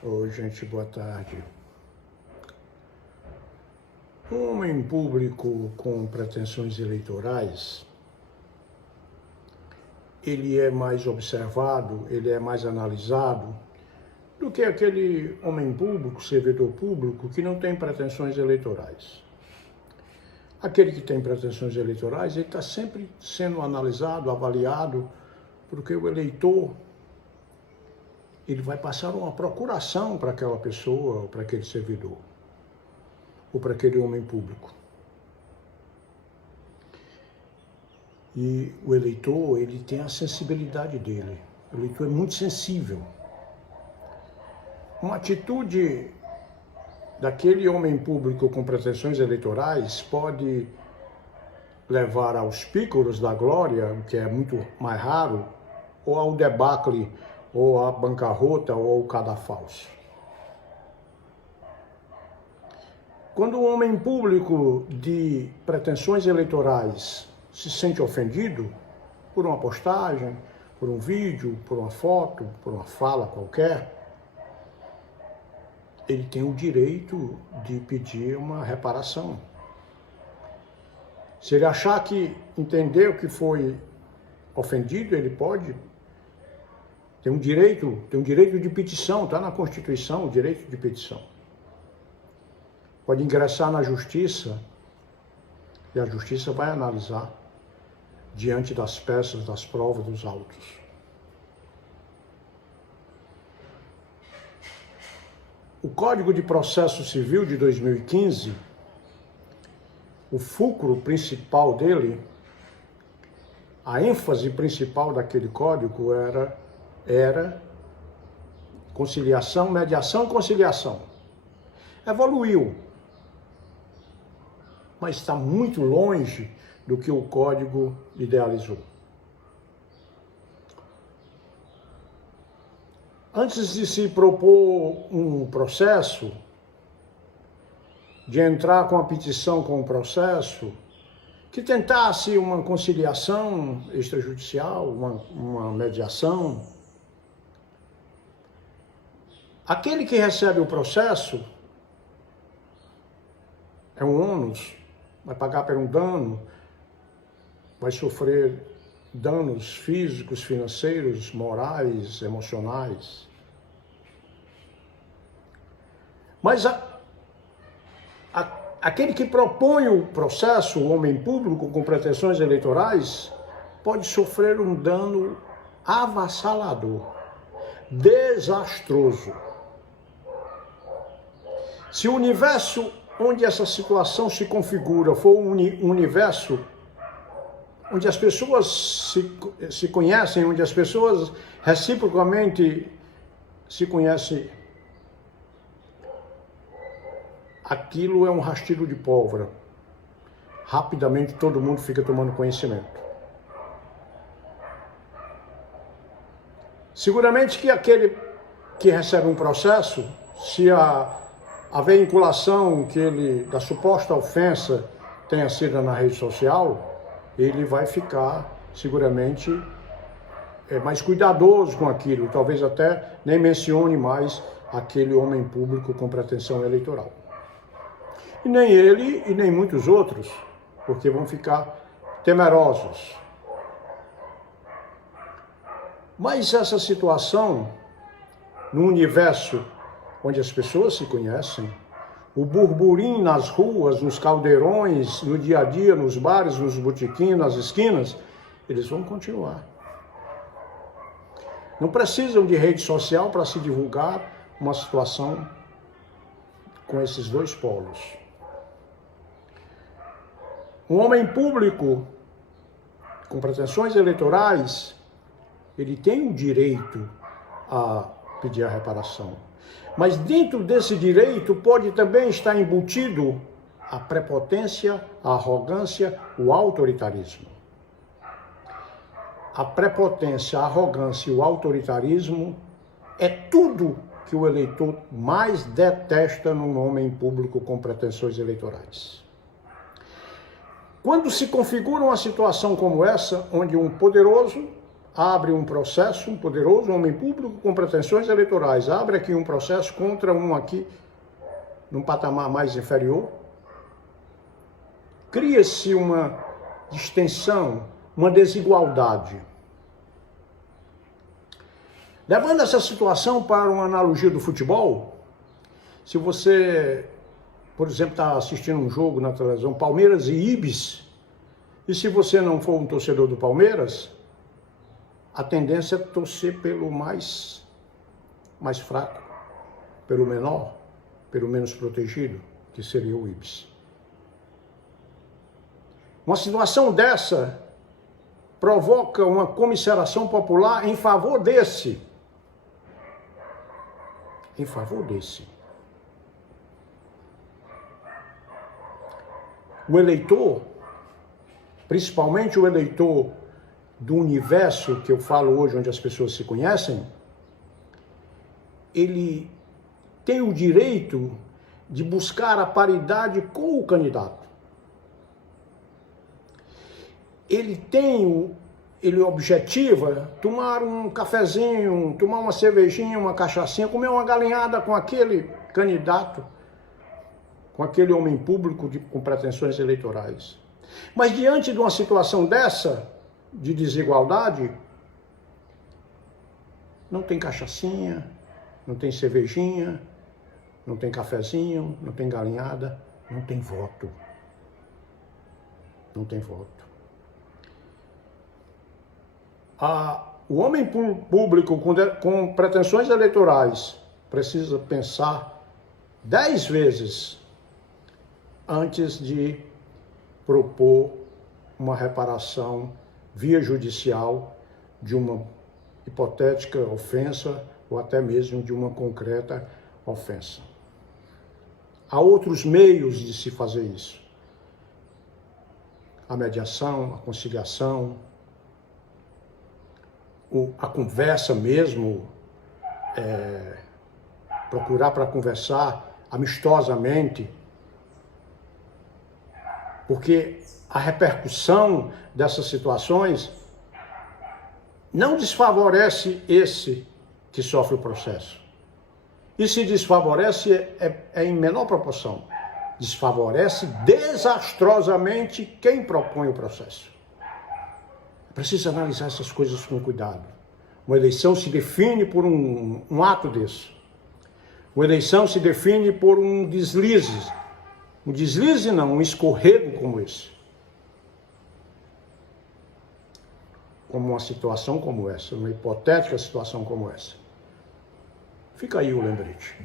Oi, gente, boa tarde. Um homem público com pretensões eleitorais, ele é mais observado, ele é mais analisado do que aquele homem público, servidor público, que não tem pretensões eleitorais. Aquele que tem pretensões eleitorais, ele está sempre sendo analisado, avaliado, porque o eleitor, ele vai passar uma procuração para aquela pessoa, ou para aquele servidor, ou para aquele homem público. E o eleitor, ele tem a sensibilidade dele. O eleitor é muito sensível. Uma atitude daquele homem público com pretensões eleitorais pode levar aos pícoros da glória, o que é muito mais raro, ou ao debacle, ou à bancarrota, ou ao cadafalso. Quando um homem público de pretensões eleitorais se sente ofendido por uma postagem, por um vídeo, por uma foto, por uma fala qualquer, ele tem o direito de pedir uma reparação. Se ele achar que entendeu que foi ofendido, ele pode ter um direito de petição, está na Constituição o direito de petição. Pode ingressar na Justiça e a Justiça vai analisar diante das peças, das provas, dos autos. O Código de Processo Civil de 2015, o fulcro principal dele, a ênfase principal daquele código era conciliação, mediação e conciliação. Evoluiu, mas está muito longe do que o código idealizou. Antes de se propor um processo, de entrar com a petição com o processo, que tentasse uma conciliação extrajudicial, uma mediação, aquele que recebe o processo é um ônus, vai pagar por um dano, vai sofrer danos físicos, financeiros, morais, emocionais. Mas aquele que propõe o processo, o homem público com pretensões eleitorais, pode sofrer um dano avassalador, desastroso. Se o universo onde essa situação se configura for um universo onde as pessoas se conhecem, onde as pessoas reciprocamente se conhecem, aquilo é um rastilho de pólvora. Rapidamente todo mundo fica tomando conhecimento. Seguramente que aquele que recebe um processo, se a vinculação da suposta ofensa tenha sido na rede social, ele vai ficar seguramente mais cuidadoso com aquilo, talvez até nem mencione mais aquele homem público com pretensão eleitoral. E nem ele e nem muitos outros, porque vão ficar temerosos. Mas essa situação, no universo onde as pessoas se conhecem, o burburinho nas ruas, nos caldeirões, no dia a dia, nos bares, nos botequins, nas esquinas, eles vão continuar. Não precisam de rede social para se divulgar uma situação com esses dois polos. Um homem público com pretensões eleitorais, ele tem o direito a pedir a reparação. Mas dentro desse direito pode também estar embutido a prepotência, a arrogância, o autoritarismo. A prepotência, a arrogância e o autoritarismo é tudo que o eleitor mais detesta num homem público com pretensões eleitorais. Quando se configura uma situação como essa, onde um poderoso abre um processo, um poderoso homem público com pretensões eleitorais, abre aqui um processo contra um aqui, num patamar mais inferior. Cria-se uma distensão, uma desigualdade. Levando essa situação para uma analogia do futebol, se você, por exemplo, está assistindo um jogo na televisão, Palmeiras e Ibis, e se você não for um torcedor do Palmeiras, a tendência é torcer pelo mais fraco, pelo menor, pelo menos protegido, que seria o Ibis. Uma situação dessa provoca uma comiseração popular em favor desse. Em favor desse. O eleitor, principalmente o eleitor do universo que eu falo hoje, onde as pessoas se conhecem, ele tem o direito de buscar a paridade com o candidato. Ele objetiva tomar um cafezinho, tomar uma cervejinha, uma cachaçinha, comer uma galinhada com aquele candidato, com aquele homem público com pretensões eleitorais. Mas diante de uma situação dessa, de desigualdade, não tem cachaçinha, não tem cervejinha, não tem cafezinho, não tem galinhada, não tem voto. Não tem voto. O homem público com pretensões eleitorais precisa pensar 10 vezes antes de propor uma reparação via judicial de uma hipotética ofensa ou até mesmo de uma concreta ofensa. Há outros meios de se fazer isso. A mediação, a conciliação, a conversa mesmo, procurar para conversar amistosamente, porque a repercussão dessas situações não desfavorece esse que sofre o processo. E se desfavorece é em menor proporção. Desfavorece desastrosamente quem propõe o processo. Precisa analisar essas coisas com cuidado. Uma eleição se define por um ato desse. Uma eleição se define por um deslize. Um deslize não, um escorrego como esse. Como uma situação como essa, uma hipotética situação como essa. Fica aí o lembrete.